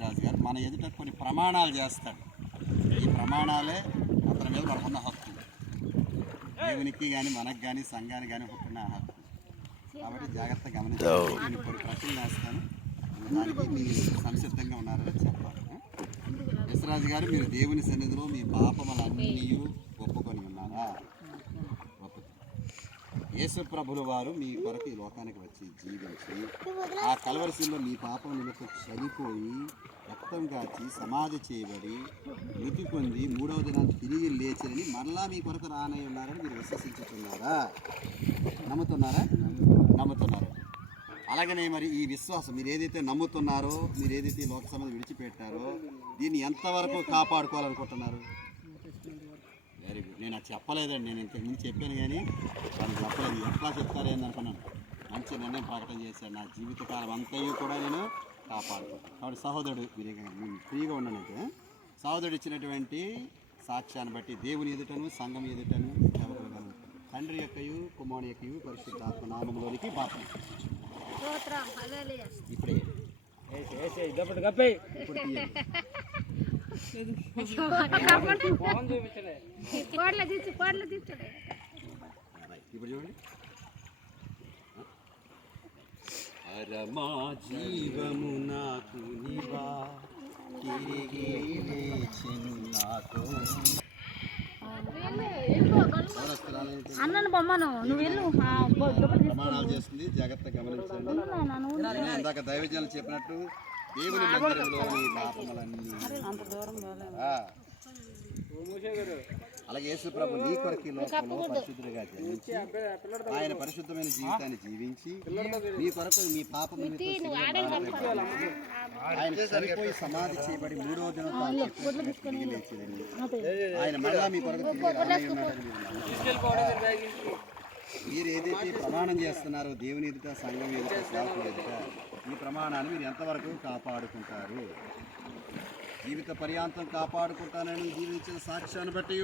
యేసురాజు గారు మన ఎదుట కొన్ని ప్రమాణాలు చేస్తాడు. ఈ ప్రమాణాలే అతని మీద మనకున్న హక్కు, దేవునికి కానీ మనకు కానీ సంఘానికి కానీ పుట్టిన హక్కు. కాబట్టి జాగ్రత్తగా గమనించాలి. నేను కొన్ని ప్రశ్నలు వేస్తాను, దానికి మీరు సంసిద్ధంగా ఉన్నారని చెప్పాలి. యేసురాజు గారు, మీరు దేవుని సన్నిధిలో మీ పాపములన్నీ ఒప్పుకొని ఉన్నారా? యేసు ప్రభుల వారు మీ కొరకు ఈ లోకానికి వచ్చి జీవించి ఆ కల్వరిశిలో మీ పాపం నిమిత్తం చనిపోయి రక్తం కాచి సమాధి చేయబడి మృతి పొంది 3వ దినాన్ని తిరిగి లేచినని మరలా మీ కొరకు రానై ఉన్నారని మీరు విశ్వసించుతున్నారా? నమ్ముతున్నారా? అలాగనే మరి ఈ విశ్వాసం మీరు ఏదైతే నమ్ముతున్నారో, మీరు ఏదైతే లోక సమాధి విడిచిపెట్టారో, దీన్ని ఎంతవరకు కాపాడుకోవాలనుకుంటున్నారు? Very good. నేను అది చెప్పలేదండి, నేను ఇంతకుముందు చెప్పాను కానీ వాళ్ళు చెప్పలేదు. ఎట్లా చెప్తారేంది అనుకున్నాను. మంచి నిర్ణయం ప్రకటన చేశాను. నా జీవితకాలం అంతయు కూడా నేను కాపాడుకుంటాను. కాబట్టి సహోదరుడు, మీరు ఫ్రీగా ఉండనంటే సహోదరుడు ఇచ్చినటువంటి సాక్ష్యాన్ని బట్టి దేవుని ఎదుటను సంఘం ఎదుటను సేవకులను తండ్రి యొక్కయు కుమారుని యొక్కయు పరిశుద్ధాత్మ నామములోనికి బాప్తిసం ఇప్పుడే ఇప్పుడు చూడండి. అరమా జీవము నాకు నివా తిరిగి లేచెను నాతో. ప్రమాణాలు చేస్తుంది, జాగ్రత్తగా గమనించండి. ఇందాక దైవజనులు చెప్పినట్టు దేవుని మందిరంలో మీ పాపములన్నీ. అలాగే యేసు ప్రభు నీ కొరకు లోకంలో పరిశుద్ధుడిగా జన్మించి ఆయన పరిశుద్ధమైన జీవితాన్ని జీవించి మీ కొరకు మీ పాపం ఆయన చనిపోయి సమాధి చేయబడి 3వ దినం తిరిగి లేచిదని ఆయన మళ్ళా మీ కొరకు తిరిగి రానై ఉన్నాడని మీరు ఏదైతే ప్రమాణం చేస్తున్నారో దేవుని ఎదుట సంఘం ఎదుట సేవకుల ఎదుట, ఈ ప్రమాణాన్ని మీరు ఎంతవరకు కాపాడుకుంటారు? జీవిత పర్యాంతం కాపాడుకుంటానని జీవించిన సాక్ష్యాన్ని బట్టి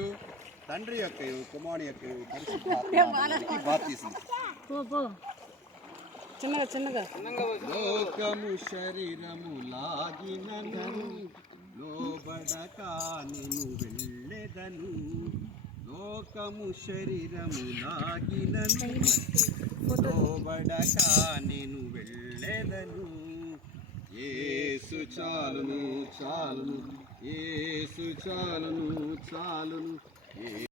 తండ్రి యొక్కయు కుమారుని యొక్కయు పరిశుద్ధాత్మ బాప్తిసం. లోకము శరీరము లాగిన లోబడక నేను వెళ్ళెదను. లోకము శరీరము లాగినను లోబడక నేను వెళ్ళెదను. యేసు చాలును చాలును, యేసు చాలును చాలును.